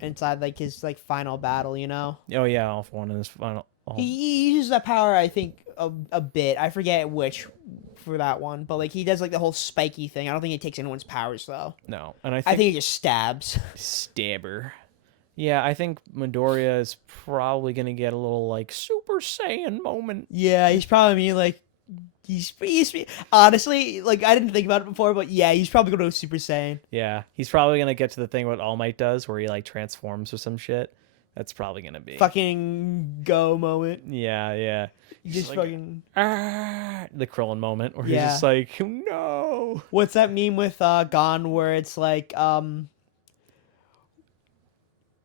inside like his like final battle. You know. Oh yeah, All for One in his final. He uses that power, I think, a bit. I forget which for that one, but like he does like the whole spiky thing. I don't think he takes anyone's powers though. No, and I I think he just stabs. Stabber. Yeah, I think Midoriya is probably gonna get a little like Super Saiyan moment. Yeah, he's probably like he's honestly like I didn't think about it before, but yeah, he's probably going to go Super Saiyan. Yeah, he's probably gonna get to the thing what All Might does, where he like transforms or some shit. That's probably gonna be Fucking go moment. Yeah. He's He's just like, fucking the Krillin moment where he's Yeah. just like, no. What's that meme with Gon where it's like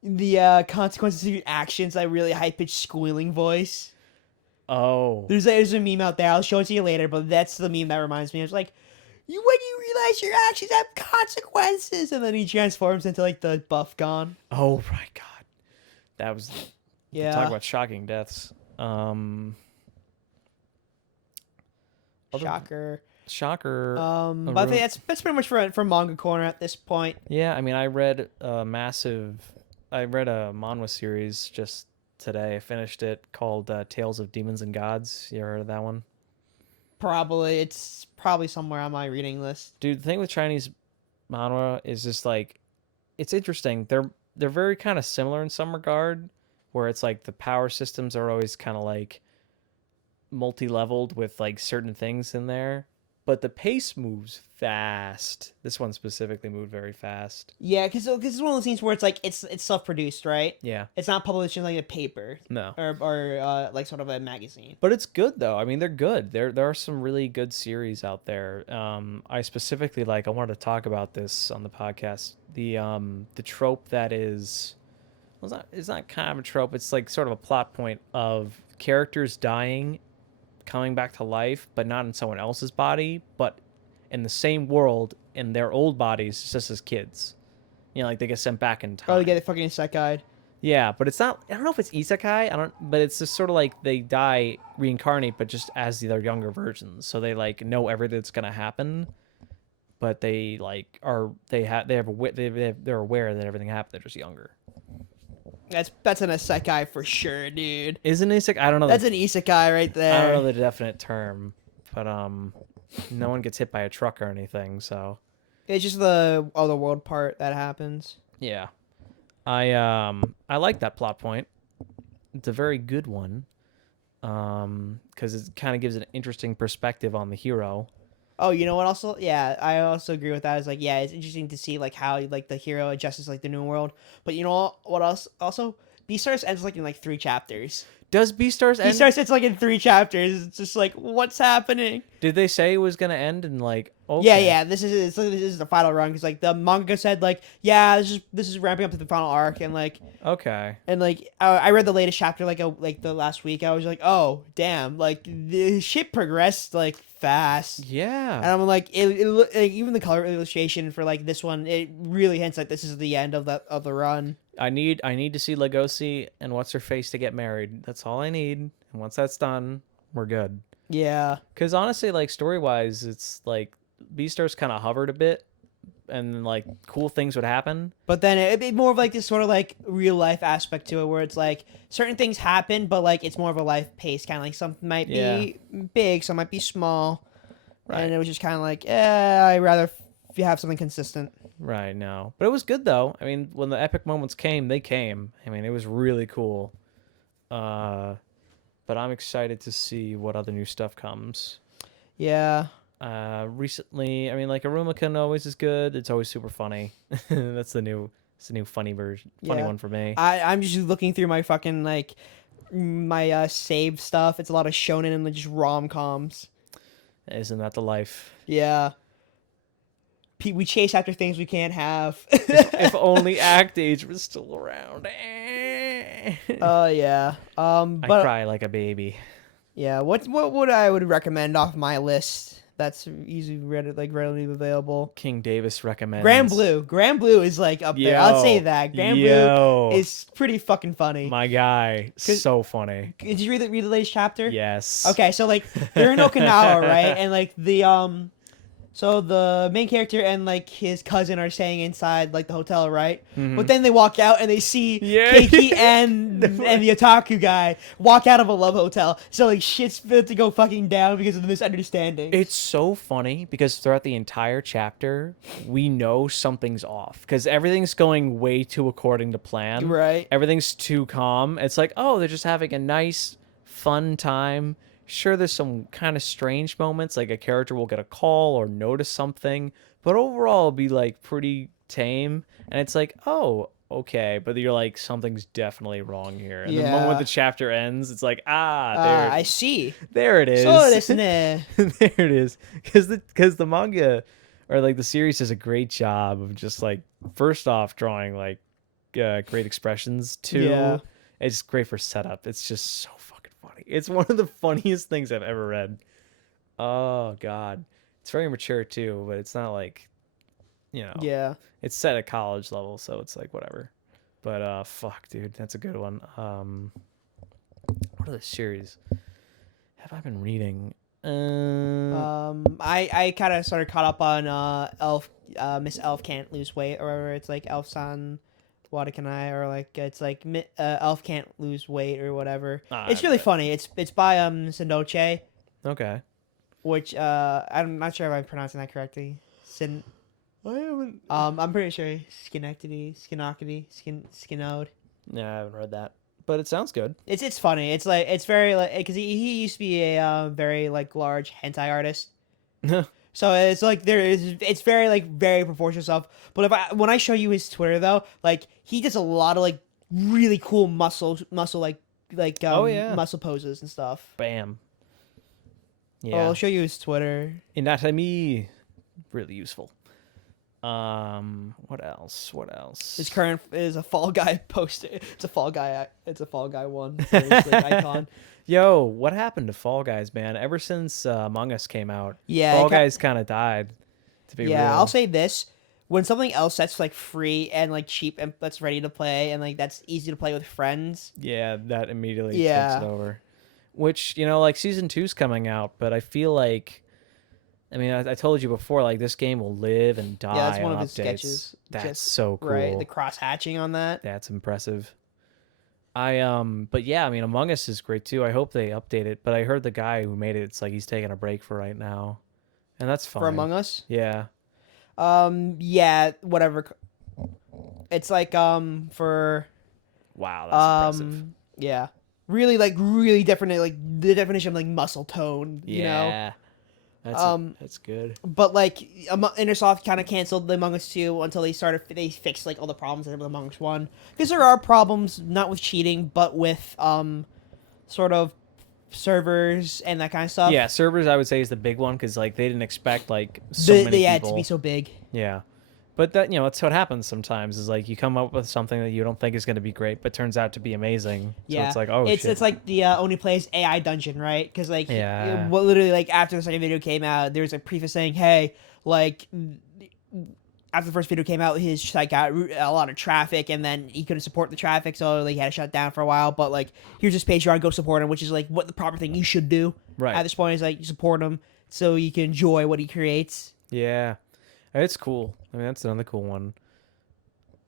the consequences of your actions, that really high pitched squealing voice. Oh, There's a meme out there. I'll show it to you later, but that's the meme that reminds me. It's like, when you realize your actions have consequences, and then he transforms into like the buff Gon. oh my god, that was Yeah. talk about shocking deaths. Shocker. Shocker. But I think that's pretty much for manga corner at this point. Yeah, I mean, I read a manhwa series just today. I finished it called Tales of Demons and Gods. You ever heard of that one? Probably it's probably somewhere on my reading list. Dude, the thing with Chinese manhwa is just like, it's interesting. They're very kind of similar in some regard, where it's like the power systems are always kind of like multi-leveled with like certain things in there, but the pace moves fast. This one specifically moved very fast. Yeah, because it's one of those things where it's like it's self-produced, right? Yeah. It's not published in like a paper No. or like sort of a magazine. But it's good though. I mean, they're good. There are some really good series out there. I specifically I wanted to talk about this on the podcast. The trope that is, well, it's not kind of a trope. It's like sort of a plot point of characters dying, coming back to life, but not in someone else's body, but in the same world in their old bodies, just as kids. Like they get sent back in time. Oh, they get the fucking isekai. Yeah, but it's not. I don't know if it's isekai. But it's just sort of like they die, reincarnate, but just as their younger versions. So they like know everything that's gonna happen, but they like they're aware that everything happened. They're just younger. That's an isekai for sure, dude. Isn't isekai? I don't know. That's an isekai right there. I don't know the definite term, but no one gets hit by a truck or anything. So It's just the other world part that happens. yeah, I like that plot point. It's a very good one, because it kind of gives an interesting perspective on the hero. Oh, you know what? Also, yeah, I also agree with that. It's like, yeah, it's interesting to see like how like the hero adjusts like the new world. But you know what else? Also, Beastars ends like in like 3 chapters. Does Beastars end? Beastars ends like in 3 chapters. It's just like, what's happening? Did they say it was gonna end in like? Okay. Yeah. This is the final run because like the manga said like, yeah, this is ramping up to the final arc and like. Okay. And like I read the latest chapter like the last week. I was like, oh damn, like the shit progressed like fast. Yeah. And I'm like, like, even the color illustration for like this one, it really hints like this is the end of the run. I need to see Legosi and what's her face to get married. That's all I need. And once that's done, we're good. Yeah. Because honestly, like story wise, it's like Beastars kind of hovered a bit, and like cool things would happen. But then it'd be more of like this sort of like real life aspect to it, where it's like certain things happen, but like it's more of a life pace, kind of like something might be big, some might be small, right. And it was just kind of like, I'd rather have something consistent. Right, no. But it was good, though. I mean, when the epic moments came, they came. I mean, it was really cool. But I'm excited to see what other new stuff comes. Yeah. Recently, I mean, like, Arumaka always is good. It's always super funny. That's the new funny version. Funny one for me. I'm just looking through my fucking, like, my saved stuff. It's a lot of shonen and just rom-coms. Isn't that the life? Yeah. We chase after things we can't have. if only Act Age was still around. Yeah. But I cry like a baby. Yeah. What would I recommend off my list? That's easily readily available. King Davis recommends Grand Blue. Grand Blue is like up there. I'll say that. Grand Blue is pretty fucking funny. My guy, so funny. Did you read the latest chapter? Yes. Okay, so like they're in Okinawa, right? And like so the main character and like his cousin are staying inside like the hotel, right? Mm-hmm. But then they walk out and they see Keiki and the otaku guy walk out of a love hotel. So like shit's fit to go fucking down because of the misunderstanding. It's so funny because throughout the entire chapter, we know something's off because everything's going way too according to plan. Right. Everything's too calm. It's like, oh, they're just having a nice, fun time. Sure, there's some kind of strange moments, like a character will get a call or notice something, but overall it'll be like pretty tame. And it's like, oh, okay, but you're like, something's definitely wrong here. And the moment the chapter ends, it's like, there. I see. There it is. So there it is. Because the manga or like the series does a great job of just like, first off, drawing like great expressions. Two, it's great for setup. It's just so funny. It's one of the funniest things I've ever read. Oh god, it's very mature too, but it's not like, it's set at college level, so it's like whatever. But fuck, dude, that's a good one. What are the series have I been reading? I kind of sort of caught up on Elf. Miss Elf Can't Lose Weight, or whatever. It's like Elf-san Watakanai, or like it's like Elf Can't Lose Weight or whatever. It's really funny. It's by Sindoche. Okay. Which I'm not sure if I'm pronouncing that correctly. I haven't. I'm pretty sure Skinode. Yeah, I haven't read that, but it sounds good. It's funny. It's like it's very like because he used to be a very like large hentai artist. So it's like it's very like very proportional stuff. But when I show you his Twitter though, like he does a lot of like really cool muscle muscle poses and stuff. Bam. Yeah. I'll show you his Twitter. Inatami, really useful. What else? His current is a Fall Guy poster. It's a Fall Guy one. It's like icon. Yo, what happened to Fall Guys, man? Ever since Among Us came out, Fall Guys kind of died. To be real. I'll say this: when something else that's like free and like cheap and that's ready to play and like that's easy to play with friends, that immediately takes it over. Which like season 2's coming out, but I feel like, I mean, I told you before, like this game will live and die. Yeah, that's one of his sketches. That's so cool. Right, the cross hatching on that. That's impressive. But yeah, I mean, Among Us is great too. I hope they update it. But I heard the guy who made it, it's like he's taking a break for right now, and that's fine. For Among Us? Yeah. Yeah, whatever. It's like for. Wow, that's impressive. Yeah, really different. Like the definition of like muscle tone. You know. That's good. But like Intersoft kind of canceled the Among Us 2 until they fixed like all the problems that Among Us 1, because there are problems not with cheating but with sort of servers and that kind of stuff. Yeah, servers I would say is the big one because like they didn't expect like so many Yeah, people to be so big. Yeah, but that that's what happens sometimes is like you come up with something that you don't think is going to be great, but turns out to be amazing. Yeah, so it's like, oh shit. It's like the only plays AI dungeon, right? Because like Yeah. literally like after the second video came out, there was a preface saying, hey, like after the first video came out, his site got a lot of traffic, and then he couldn't support the traffic, so like, he had to shut down for a while. But like, here's his Patreon, go support him, which is like what the proper thing you should do. Right. At this point, is like you support him so you can enjoy what he creates. Yeah, it's cool. I mean, that's another cool one.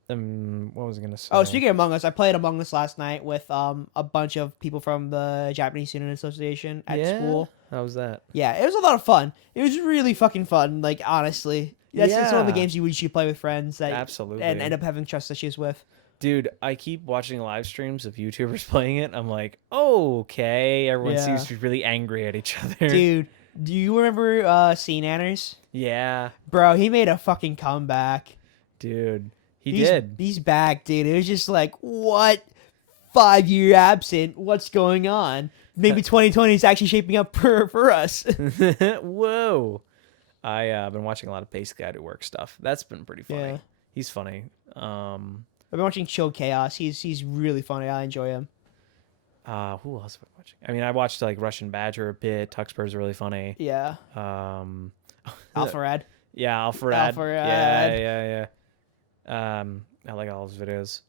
What was I gonna say? Oh, speaking of Among Us, I played Among Us last night with a bunch of people from the Japanese Student Association at school. How was that? Yeah, it was a lot of fun. It was really fucking fun. Like, honestly, it's one of the games you should play with friends that Absolutely and end up having trust issues with. Dude, I keep watching live streams of YouTubers playing it. I'm like, oh, okay. Everyone seems to be really angry at each other. Dude, do you remember Scene Anners? Yeah. Bro, he made a fucking comeback. Dude, he did. He's back, dude. It was just like, what? 5-year absent. What's going on? Maybe 2020 is actually shaping up for us. Whoa. I've been watching a lot of Base Guy to Work stuff. That's been pretty funny. Yeah. He's funny. I've been watching Chill Chaos. He's really funny. I enjoy him. Who else have I watching? I mean, I watched like Russian Badger a bit. Tuxper's really funny. Yeah. Alpharad. Yeah, Alpharad. Yeah. I like all his videos.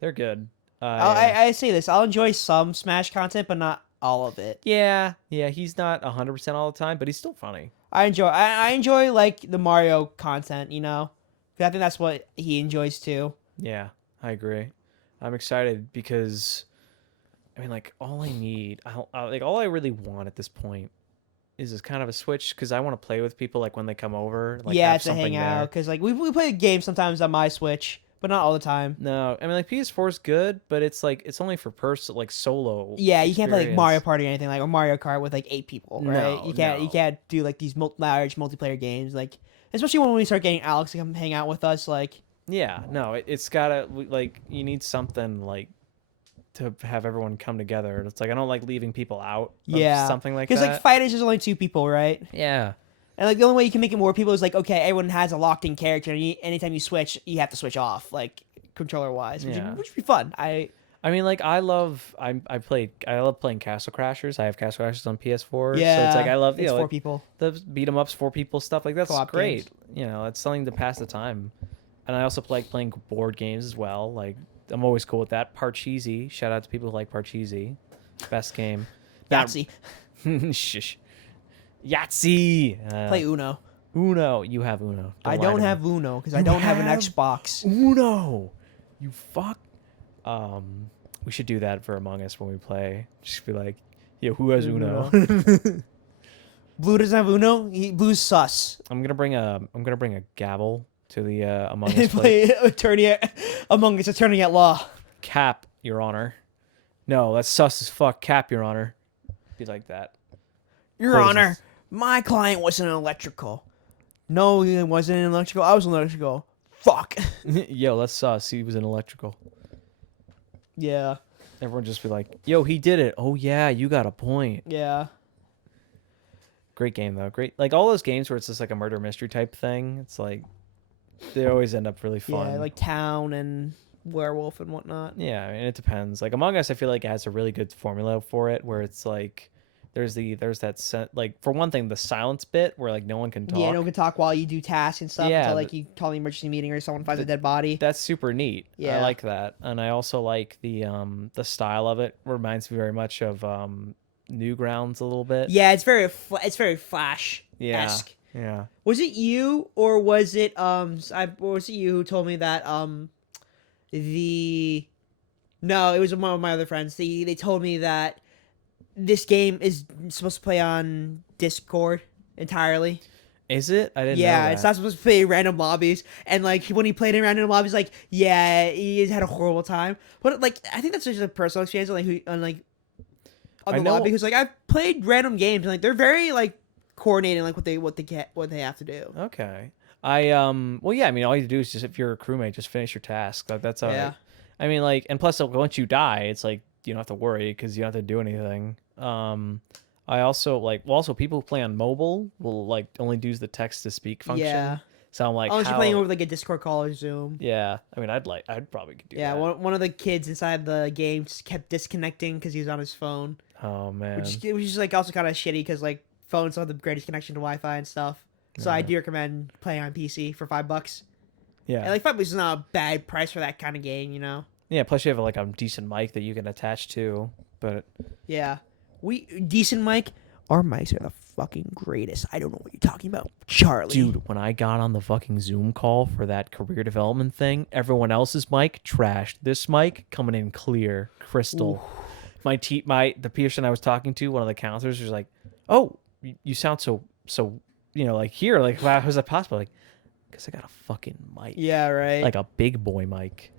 They're good. I say this. I'll enjoy some Smash content, but not all of it. Yeah. He's not 100% all the time, but he's still funny. I enjoy like the Mario content, you know? 'Cause I think that's what he enjoys too. Yeah, I agree. I'm excited because, I mean, like, all I need, all I really want at this point is kind of a Switch, because I want to play with people, like, when they come over. Like, yeah, have to hang something out, because like we play games sometimes on my Switch, but not all the time. No, I mean, like, PS4 is good, but it's like it's only for like solo. Yeah, you can't play like experience. Mario Party or anything, like, or Mario Kart with like 8 people, right? No, you can't do like these large multiplayer games, like, especially when we start getting Alex to come hang out with us, like. Yeah, no, it's gotta, like, you need something like to have everyone come together. It's like I don't like leaving people out. Of something like that. Because like fighters is only 2 people, right? Yeah. And like the only way you can make it more people is like, okay, everyone has a locked in character, and anytime you switch, you have to switch off, like controller wise, which would be fun. I mean, like, I love playing Castle Crashers. I have Castle Crashers on PS4. Yeah, so it's like I love it's 4 like, people. The beat 'em ups, 4 people stuff. Like, that's Co-op great. games. You know, it's something to pass the time. And I also like playing board games as well. Like, I'm always cool with that. Parcheesi. Shout out to people who like Parcheesi. Best game. Yahtzee. Shush. Yahtzee. Play Uno. Uno. You have Uno. I don't have Uno because I don't have an Xbox. Uno. You fuck. We should do that for Among Us when we play. Just be like, yo, who has Uno? Blue doesn't have Uno. Blue's sus. I'm gonna bring a gavel to the Among Us. Play attorney Among Us, attorney at law. Cap, Your Honor. No, that's sus as fuck. Cap, Your Honor. Be like that. Your Honor, my client wasn't an electrical. No, he wasn't an electrical. I was an electrical. Fuck. Yo, that's sus. He was an electrical. Yeah. Everyone just be like, yo, he did it. Oh yeah, you got a point. Yeah. Great game though. Great, like all those games where it's just like a murder mystery type thing. It's like they always end up really fun. Yeah, like Town and Werewolf and whatnot. Yeah, I mean, it depends. Like Among Us, I feel like it has a really good formula for it, where it's like there's that like, for one thing, the silence bit where like no one can talk. Yeah, no one can talk while you do tasks and stuff. Yeah, until like you call the emergency meeting or someone finds a dead body. That's super neat. Yeah, I like that, and I also like the style of it. Reminds me very much of Newgrounds a little bit. Yeah, it's very Flash esque. Yeah. Was it you or was it was it you who told me that no, it was one of my other friends. They told me that this game is supposed to play on Discord entirely. Is it? I didn't know Yeah, that. it's not supposed to play random lobbies. And like when he played in random lobbies, like, yeah, he had a horrible time. But like I think that's just a personal experience, like on the lobby, who's like, I've played random games and like they're very like coordinating like what they have to do. Okay. Well, yeah. I mean, all you have to do is just if you're a crewmate, just finish your task. That's all Yeah. right. I mean, like, and plus, like, once you die, it's like you don't have to worry because you don't have to do anything. I also like. Well, also people who play on mobile will like only use the text to speak function. Yeah. So I'm like, Unless you're how? playing over like a Discord call or Zoom. Yeah. I mean, I'd probably could do Yeah, that. one of the kids inside the game just kept disconnecting because he was on his phone, Oh man. which is like also kind of shitty because like phones don't have the greatest connection to Wi-Fi and stuff. So I Yeah. do recommend playing on PC for $5. Yeah. And like $5 is not a bad price for that kind of game, you know. Yeah. Plus, you have like a decent mic that you can attach to. But Yeah, we decent mic. Our mics are the fucking greatest. I don't know what you're talking about, Charlie. dude, when I got on the fucking Zoom call for that career development thing, everyone else's mic trashed. This mic coming in clear, crystal. Ooh. The person I was talking to, one of the counselors, was like, "Oh, you sound so like here, like wow, how's that possible?" Like, because I got a fucking mic, Yeah, right. like a big boy mic.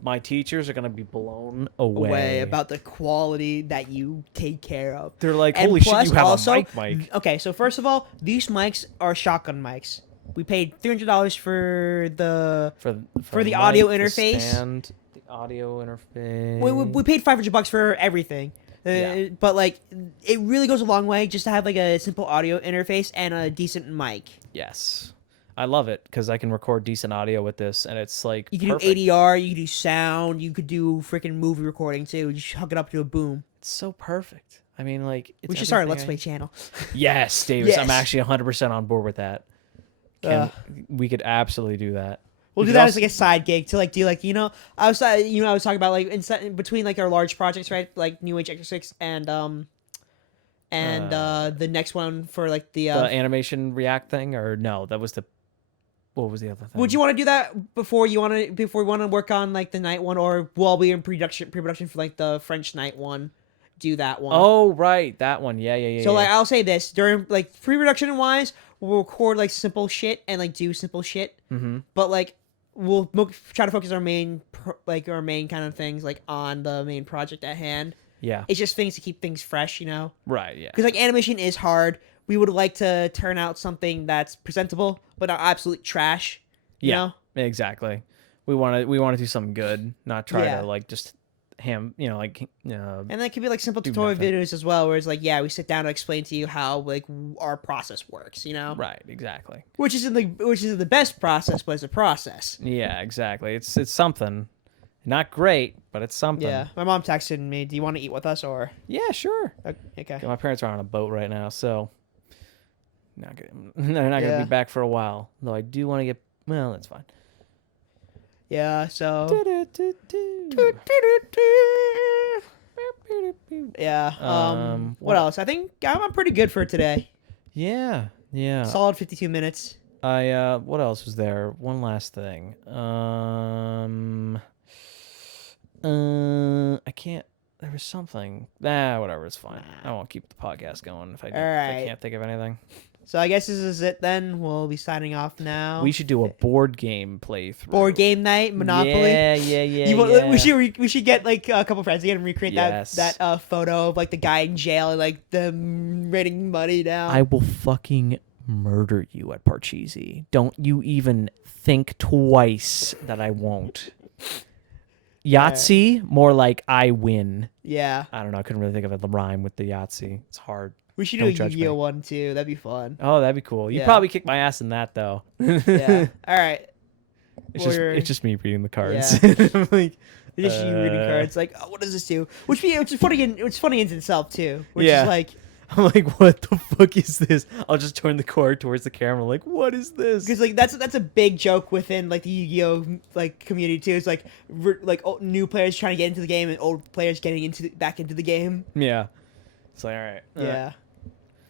My teachers are gonna be blown away. Way about the quality that you take care of. They're like, And "Holy plus, shit, you have also, a mic." Okay, so first of all, these mics are shotgun mics. We paid $300 for the For the audio mic, interface. The audio interface. we paid $500 for everything. Yeah. But like, it really goes a long way just to have like a simple audio interface and a decent mic. Yes. I love it because I can record decent audio with this, and it's like You can perfect. do ADR, you can do sound, you could do freaking movie recording too. You just hook it up to a boom. It's so perfect. I mean, like it's We should start a everything Let's Play channel. Yes, Davis. I'm Yes. actually 100% on board with that. We could absolutely do that. We'll We do could that also- as like a side gig to like do like I was talking about like in between like our large projects, right, like New Age Exorcists and the next one for like the the animation React thing, or no? That was the. What was the other thing? would you want to do that before we want to work on like the night one, or while we're in pre-production for like the French night one, do that one? Oh right, that one. Yeah. So like I'll say this during like pre-production wise, we'll record like simple shit and like do simple shit, Mm-hmm. but like we'll try to focus our main kind of things like on the main project at hand. Yeah. It's just things to keep things fresh, you know, Right. Yeah. because like animation is hard. We would like to turn out something that's presentable, but not absolute trash. You Yeah. know? Exactly. We want to do something good, not try Yeah. to like just And that could be like simple Do tutorial nothing. videos as well, where it's like, yeah, we sit down to explain to you how like our process works, you know, right, exactly. which isn't the best process, but it's a process. Yeah, exactly. It's something. Not great, but it's something. Yeah, my mom texted me, "Do you want to eat with us?" Or Yeah, sure. okay, My parents are on a boat right now, so they're not gonna Yeah. be back for a while. Though I do want to get. Well, that's fine. yeah. So yeah. What else? I think I'm pretty good for today. Yeah, yeah. Solid 52 minutes. What else was there? One last thing. I can't. There was something. Whatever. It's fine. I won't keep the podcast going if I Alright. can't think of anything. So I guess this is it then. We'll be signing off now. We should do a board game playthrough. board game night, Monopoly. Yeah. We should get like a couple friends again and recreate Yes. that photo of like the guy in jail and like them writing money down. I will fucking murder you at Parcheesi. Don't you even think twice that I won't. Yahtzee, more like I win. Yeah, I don't know. I couldn't really think of a rhyme with the Yahtzee. It's hard. we should Don't do a judge Yu-Gi-Oh me. one too. That'd be fun. Oh, that'd be cool. You'd Yeah. probably kick my ass in that though. Yeah. All right. It's just me reading the cards. Yeah. I'm like, Just you reading cards like, oh, what does this do? Which is funny. It's funny in itself too. Which Yeah. is like, I'm like, what the fuck is this? I'll just turn the card towards the camera. Like, what is this? because like that's a big joke within like the Yu-Gi-Oh like community too. It's like new players trying to get into the game and old players getting back into the game. Yeah. It's like, all right. Yeah.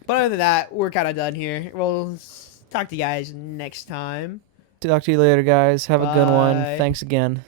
But other than that, we're kind of done here. We'll talk to you guys next time. Talk to you later, guys. Have a good one. Bye. Thanks again.